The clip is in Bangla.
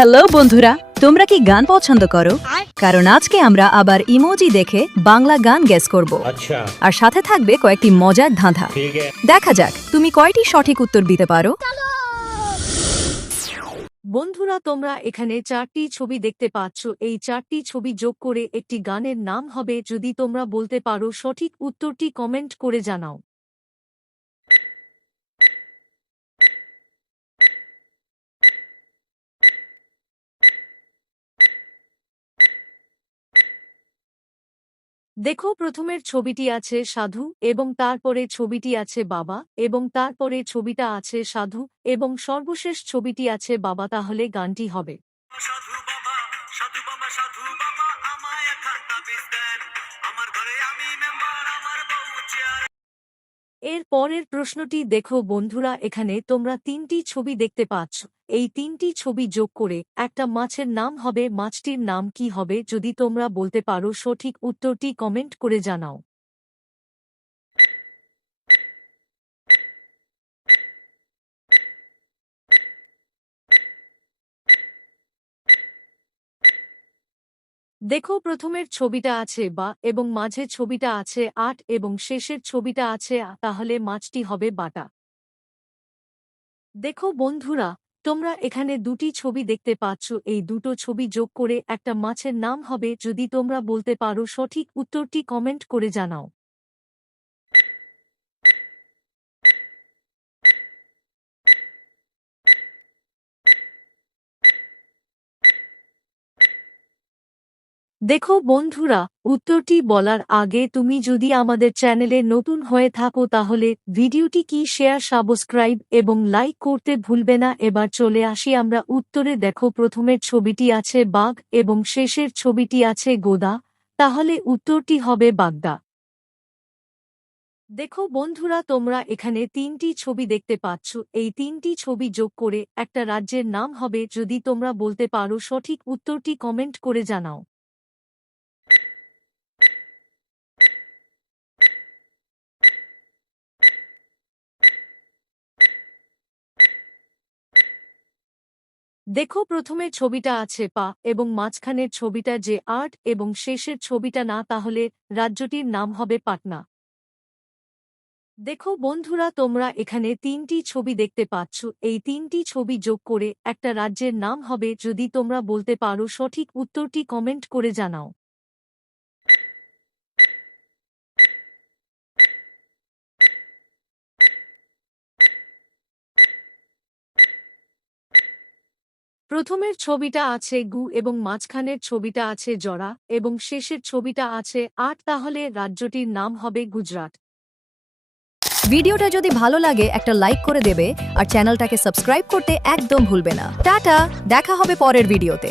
হ্যালো বন্ধুরা, তোমরা কি গান পছন্দ করো? কারণ আজকে আমরা আবার ইমোজি দেখে বাংলা গান গেস করব। अच्छा আর সাথে থাকবে কয়েকটি মজার ধাঁধা। ठीक है। দেখা যাক তুমি কয়টি সঠিক উত্তর দিতে পারো। বন্ধুরা, তোমরা এখানে 4টি ছবি দেখতে পাচ্ছ। এই 4টি ছবি যোগ করে একটি গানের নাম হবে। যদি তোমরা বলতে পারো সঠিক উত্তরটি কমেন্ট করে জানাও। দেখো, প্রথমের ছবিটি আছে সাধু এবং তারপরে ছবিটি আছে বাবা এবং তারপরে ছবিটা আছে সাধু এবং সর্বশেষ ছবিটি আছে বাবা। তাহলে গানটি হবে। সাধু বাবা সাধু বাবা সাধু বাবা আমায় একটা তাবিজ দেন আমার ঘরে আমি মেম্বার আমার বউ চেয়ার। এর পরের প্রশ্নটি দেখো বন্ধুরা, এখানে তোমরা 3টি ছবি দেখতে পাচ্ছ। এই 3টি ছবি যোগ করে একটা মাছের নাম হবে। মাছটির নাম কি হবে? যদি তোমরা বলতে পারো সঠিক উত্তরটি কমেন্ট করে জানাও। দেখো, প্রথমের ছবিটা আছে বা এবং মাঝের ছবিটা আছে আট এবং শেষের ছবিটা আছে আ, তাহলে মাছটি হবে বাটা। দেখো বন্ধুরা, তোমরা এখানে 2টি ছবি দেখতে পাচ্ছ। এই দুটো ছবি যোগ করে একটা মাছের নাম হবে। যদি তোমরা বলতে পারো সঠিক উত্তরটি কমেন্ট করে জানাও। দেখো বন্ধুরা, উত্তরটি বলার আগে তুমি যদি আমাদের চ্যানেলে নতুন হয়ে থাকো তাহলে ভিডিওটি কি শেয়ার, সাবস্ক্রাইব এবং লাইক করতে ভুলবে না। এবার চলে আসি আমরা উত্তরে। দেখো, প্রথমের ছবিটি আছে বাঘ এবং শেষের ছবিটি আছে গোদা, তাহলে উত্তরটি হবে বাগদা। দেখো বন্ধুরা, তোমরা এখানে 3টি ছবি দেখতে পাচ্ছ। এই 3টি ছবি যোগ করে একটা রাজ্যের নাম হবে। যদি তোমরা বলতে পারো সঠিক উত্তরটি কমেন্ট করে জানাও। দেখো, প্রথমের ছবিটা আছে পা এবং মাঝখানের ছবিটা যে আট এবং শেষের ছবিটা না, তাহলে রাজ্যটির নাম হবে পাটনা। দেখো বন্ধুরা, তোমরা এখানে 3টি ছবি দেখতে পাচ্ছ। এই 3টি ছবি যোগ করে একটা রাজ্যের নাম হবে। যদি তোমরা বলতে পারো সঠিক উত্তরটি কমেন্ট করে জানাও। প্রথমের ছবিটা আছে গু এবং মাঝখানের ছবিটা আছে জরা এবং শেষের ছবিটা আছে আট, তাহলে রাজ্যটির নাম হবে গুজরাট। ভিডিওটা যদি ভালো লাগে একটা লাইক করে দেবে আর চ্যানেলটাকে সাবস্ক্রাইব করতে একদম ভুলবে না। টাটা, দেখা হবে পরের ভিডিওতে।